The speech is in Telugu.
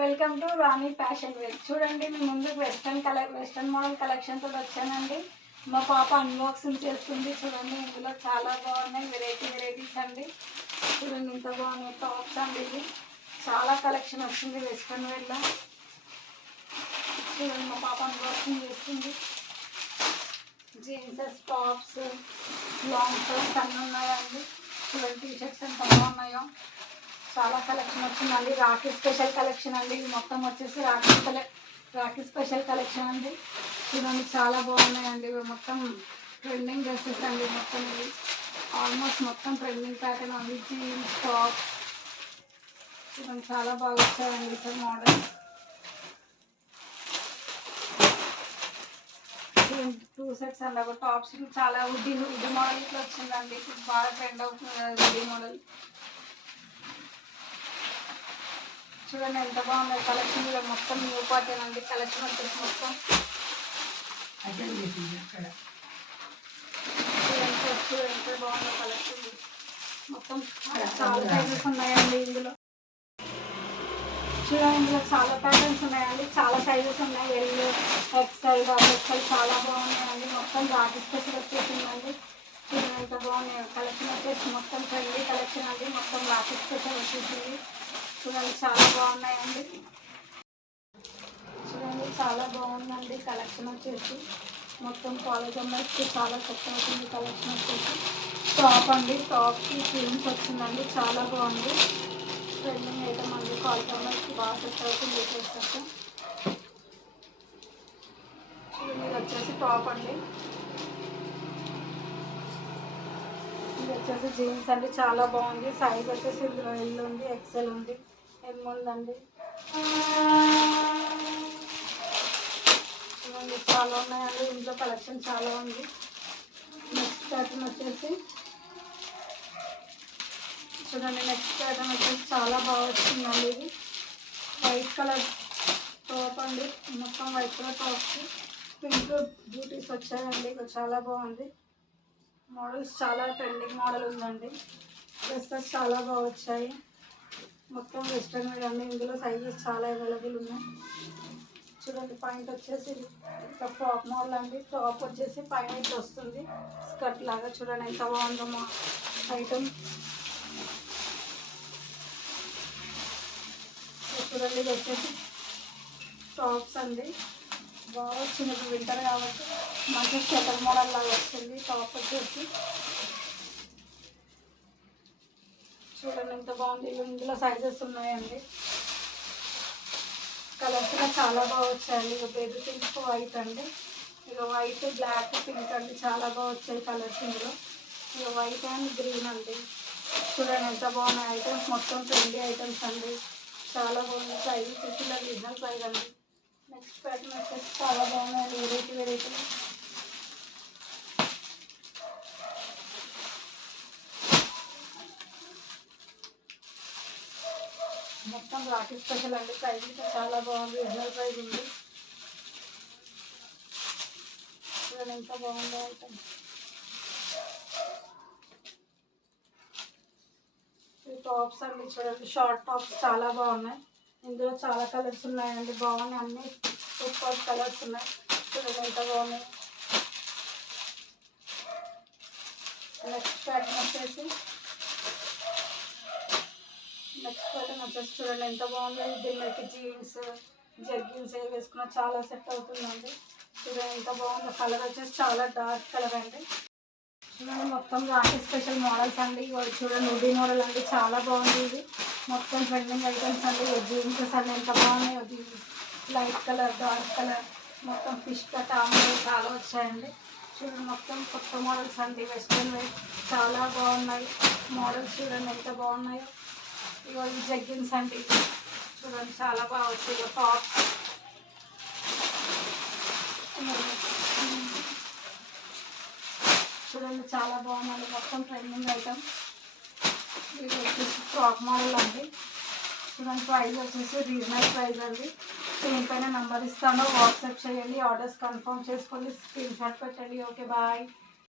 Welcome to Rani fashion wear. చూడండి మీ ముందుకు వెస్ట్రన్ మోడల్ కలెక్షన్ తోటి వచ్చానండి. మా పాప అన్బాక్సింగ్ చేస్తుంది. చూడండి ఇందులో చాలా బాగున్నాయి, వెరైటీస్ అండి. చూడండి ఇంత బాగున్నాయి టాప్స్ అండి. ఇది చాలా కలెక్షన్ వస్తుంది వెస్ట్రన్ వేర్లో. చూడండి మా పాప అన్బాక్సింగ్ చేస్తుంది. జీన్సెస్, టాప్స్, లాంగ్ ఫ్రాక్స్ అన్నీ ఉన్నాయండి. చూడండి టీ షర్ట్స్ ఎంత బాగున్నాయో. చాలా కలెక్షన్ వచ్చిందండి. రాఖీ స్పెషల్ కలెక్షన్ అండి. ఇది మొత్తం వచ్చేసి రాఖీ స్పెషల్ కలెక్షన్ అండి. చూడండి చాలా బాగున్నాయండి. ఇవి మొత్తం ట్రెండింగ్ డ్రెస్సెస్ అండి. మొత్తం ఇవి ఆల్మోస్ట్ మొత్తం ట్రెండింగ్ ప్యాటర్న్ అండి. జీన్స్, టాప్స్ చూడండి చాలా బాగా వచ్చాయండి సార్ మోడల్. చూడండి 2 సెట్స్ అండి. ఒక టాప్స్ చాలా ఉడ్డి మోడల్ ఇట్లా వచ్చిందండి. ఇప్పుడు బాగా ట్రెండ్ అవుతుంది కదా ఉడ్డి మోడల్. చూడండి ఎంత బాగుంది కలెక్షన్. కూడా మొత్తం న్యూ పార్టీన్ అండి. కలెక్షన్ వచ్చేసి మొత్తం చూడండి ఎంత బాగుందో కలెక్షన్. మొత్తం చాలా సైజెస్ ఉన్నాయండి ఇందులో. చూడండి ఇందులో చాలా ప్యాటర్న్స్ ఉన్నాయండి. చాలా సైజెస్ ఉన్నాయి. ఎల్, ఎక్స్ఎల్, XL చాలా బాగున్నాయండి. మొత్తం రాఖీ స్పెషల్ వచ్చేసిందండి. చూడండి ఎంత బాగున్నాయి కలెక్షన్ వచ్చేసి మొత్తం ట్రెండీ కలెక్షన్ అండి. మొత్తం రాఖీ స్పెషల్ వచ్చేసింది. చూడండి చాలా బాగున్నాయండి. చూడండి చాలా బాగుందండి కలెక్షన్ వచ్చేసి. మొత్తం కాలేజ్ అమ్మాయికి చాలా సెట్ అవుతుంది కలెక్షన్ వచ్చేసి. టాప్ అండి. టాప్కి ప్రింట్స్ వచ్చిందండి. చాలా బాగుంది. ట్రెండింగ్ ఐటమ్ అండి. కాలేజ్ అమ్మాయికి బాగా సెట్ అవుతుంది వచ్చేసి. చూడండి ఇది వచ్చేసి టాప్ అండి. ఇది వచ్చేసి జీన్స్ అండి. చాలా బాగుంది. సైజ్ వచ్చేసి ఇందులో ఎల్ ఉంది, XL ఉంది, M ఉందండి. చూడండి చాలా ఉన్నాయండి. ఇంట్లో కలెక్షన్ చాలా ఉంది. నెక్స్ట్ ప్యాటర్న్ వచ్చేసి చూడండి. నెక్స్ట్ ప్యాటర్న్ వచ్చేసి చాలా బాగా వచ్చిందండి. ఇది వైట్ కలర్ టాప్ అండి. మొత్తం వైట్ కలర్ టాప్కి పింక్ బ్యూటీస్ వచ్చాయండి. ఇది చాలా బాగుంది. మోడల్స్ చాలా ట్రెండింగ్ మోడల్ ఉందండి. డ్రెస్సెస్ చాలా బాగా వచ్చాయి. మొత్తం వెస్ట్రన్ వేర్ అండి. ఇందులో సైజెస్ చాలా అవైలబుల్ ఉన్నాయి. చూడండి పాయింట్ వచ్చేసి ఇంకా ఫ్రాక్ మోడల్ అండి. టాప్ వచ్చేసి పైన ఇట్లా వస్తుంది స్కర్ట్ లాగా. చూడండి ఎంత బాగుందో మా ఐటమ్. చూడండి ఇది వచ్చేసి టాప్స్ అండి. బాగా వచ్చింది. ఇప్పుడు వింటర్ కాబట్టి మంచి స్వెటర్ మోడల్ లాగా వస్తుంది టాప్ వచ్చేసి. చూడండి ఎంత బాగుంది. ఇందులో సైజెస్ ఉన్నాయండి. కలర్స్ కూడా చాలా బాగా వచ్చాయండి. ఇక బేబీ పింక్, వైట్ అండి. ఇక వైట్, బ్లాక్, పింక్ అండి. చాలా బాగా వచ్చాయి కలర్స్ ఇందులో. ఇక వైట్ అండ్ గ్రీన్ అండి. చూడండి ఎంత బాగున్నాయి ఐటమ్స్. మొత్తం ట్రెండీ ఐటమ్స్ అండి. చాలా బాగుంది. సైజ్ వచ్చేసి ఇలా రీజనల్ సైజ్ అండి. నెక్స్ట్ ప్యాటర్న్ వచ్చేసి చాలా బాగున్నాయండి. వెరైటీ మొత్తం రాఖీ స్పెషల్ అండి. ప్రైస్ అయితే చాలా బాగుంది. రీజనల్ ప్రైస్ ఉంది. చూడండి ఎంత బాగుందో ఐటమ్. ఈ టాప్స్ అండి. చూడండి షార్ట్ టాప్స్ చాలా బాగున్నాయి. ఇందులో చాలా కలర్స్ ఉన్నాయండి. బాగున్నాయి అన్ని సూపర్ కలర్స్ ఉన్నాయి. చూడండి ఎంత బాగున్నాయి. నెక్స్ట్ ప్యాటర్న్ వచ్చేసి చూడండి ఎంత బాగుంది. దీనికి జీన్స్, జగ్గిన్స్ వేసుకున్న చాలా సెట్ అవుతుందండి. చూడండి ఎంత బాగుందో. కలర్ వచ్చేసి చాలా డార్క్ కలర్ అండి. చూడండి మొత్తం రాఖీ స్పెషల్ మోడల్స్ అండి. ఇవాళ చూడండి ఉడి మోడల్ అండి. చాలా బాగుంది. ఇది మొత్తం ట్రెండింగ్ ఐటమ్స్ అండి. జీన్సెస్ అండి ఎంత బాగున్నాయో. Jeans light colour, dark colour, మొత్తం ఫిష్ కట్ ఆమె చాలా వచ్చాయండి. చూడండి మొత్తం కొత్త మోడల్స్ అండి. వెస్ట్రన్ వేర్ చాలా బాగున్నాయి మోడల్స్. చూడండి ఎంత బాగున్నాయో. ఇవాళ జగ్గిన్స్ అండి. చూడండి చాలా బాగా వచ్చాయి. టాప్స్ చూడండి చాలా బాగుందండి. మొత్తం ట్రెండింగ్ ఐటమ్. ఇది వచ్చేసి ఫ్రాక్ మోడల్ అండి. చూడండి ప్రైస్ వచ్చేసి రీజనల్ ప్రైస్ అండి. దీనిపైన నెంబర్ ఇస్తాను, వాట్సాప్ చేయండి. ఆర్డర్స్ కన్ఫర్మ్ చేసుకోండి. స్క్రీన్ షాట్ పెట్టండి. Okay bye.